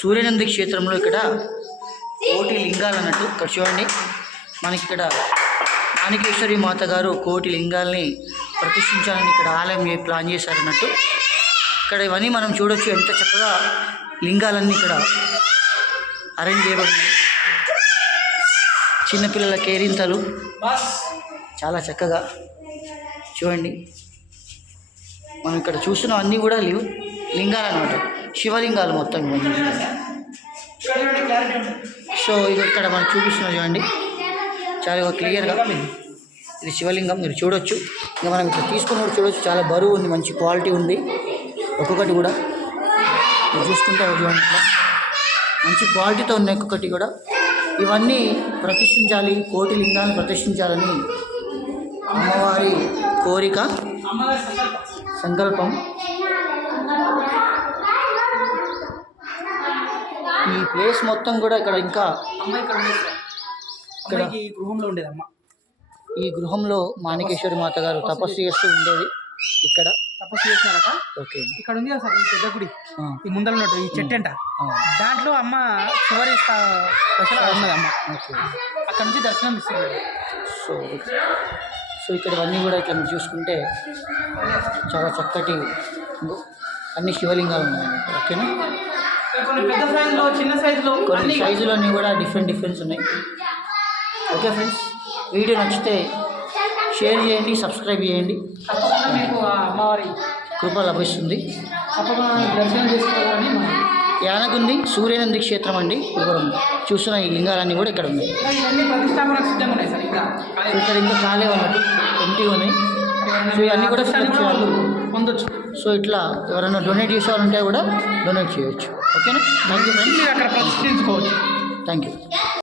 సూర్యనంది క్షేత్రంలో ఇక్కడ కోటి లింగాలు అన్నట్టు. ఇక్కడ చూడండి, మనకి ఇక్కడ మాణికేశ్వరి మాత గారు కోటి లింగాల్ని ప్రతిష్ఠించాలని ఇక్కడ ఆలయం ప్లాన్ చేశారన్నట్టు. ఇక్కడ ఇవన్నీ మనం చూడొచ్చు, ఎంత చక్కగా లింగాలన్నీ ఇక్కడ అరేంజ్ చేయబడినాయి. చిన్నపిల్లల కేరింతలు చాలా చక్కగా చూడండి. మనం ఇక్కడ చూస్తున్న అన్నీ కూడా లింగాలు అన్నమాట, శివలింగాలు మొత్తం ఇవన్నీ. సో ఇది ఇక్కడ మనం చూపిస్తున్నాం చూడండి, చాలా క్లియర్గా ఇది శివలింగం మీరు చూడొచ్చు. ఇంకా మనం ఇక్కడ తీసుకుని కూడా చూడొచ్చు, చాలా బరువు ఉంది, మంచి క్వాలిటీ ఉంది. ఒక్కొక్కటి కూడా మీరు చూసుకుంటే చూడండి, ఇట్లా మంచి క్వాలిటీతో ఉన్నాయి ఒక్కొక్కటి కూడా. ఇవన్నీ ప్రతిష్ఠించాలి, కోటి లింగాలను ప్రతిష్ఠించాలని అమ్మవారి కోరిక, సంకల్పం. ఈ ప్లేస్ మొత్తం కూడా ఇక్కడ ఇంకా ఇక్కడ గృహంలో ఉండేదమ్మ. ఈ గృహంలో మాణికేశ్వరి మాత గారు తపస్సు చేస్తూ ఉండేది. ఇక్కడ తపస్సు చేసినారట. ఓకే, ఇక్కడ ఉంది కదా సార్ ఈ పెద్ద గుడి, ఈ ముందర ఉన్నట్టు ఈ చెట్టు అంట, దాంట్లో అమ్మ చివరి దశలో ఉన్నది అమ్మ. ఓకే, అక్కడ నుంచి దర్శనం ఇస్తున్నారు. సో సో ఇక్కడ ఇవన్నీ కూడా ఇట్లా మీరు చూసుకుంటే చాలా చక్కటి అన్ని శివలింగాలు ఉన్నాయి. ఓకేనా, కొన్ని పెద్ద సైజులో, చిన్న సైజులో, కొన్ని సైజులన్నీ కూడా డిఫరెన్స్ ఉన్నాయి. ఓకే ఫ్రెండ్స్, వీడియో నచ్చితే షేర్ చేయండి, సబ్స్క్రైబ్ చేయండి. తప్పకుండా మీకు ఆ అమ్మవారి కృప లభిస్తుంది. తప్పకుండా దర్శనం చేసుకోవాలని యానగుంది సూర్యనంది క్షేత్రం అండి. ఇప్పుడు చూస్తున్న ఈ లింగాలన్నీ కూడా ఇక్కడ ఉన్నాయి. ఇవన్నీ ప్రతిష్టాపనకు సిద్ధంగా ఉన్నాయి సార్. ఇక్కడ ఇంకా ఖాళీ ఉన్నట్టు ఎంటీగా ఉన్నాయి. సో ఇవన్నీ కూడా ఫిల్అప్ చేయాలి, పొందొచ్చు. సో ఇట్లా ఎవరైనా డొనేట్ చేసే వాళ్ళు ఉంటే కూడా డొనేట్ చేయొచ్చు. ఓకేనా, థ్యాంక్ యూ ఫ్రెండ్స్, మీరు అక్కడ ప్రతిష్ఠించుకోవచ్చు. Thank you.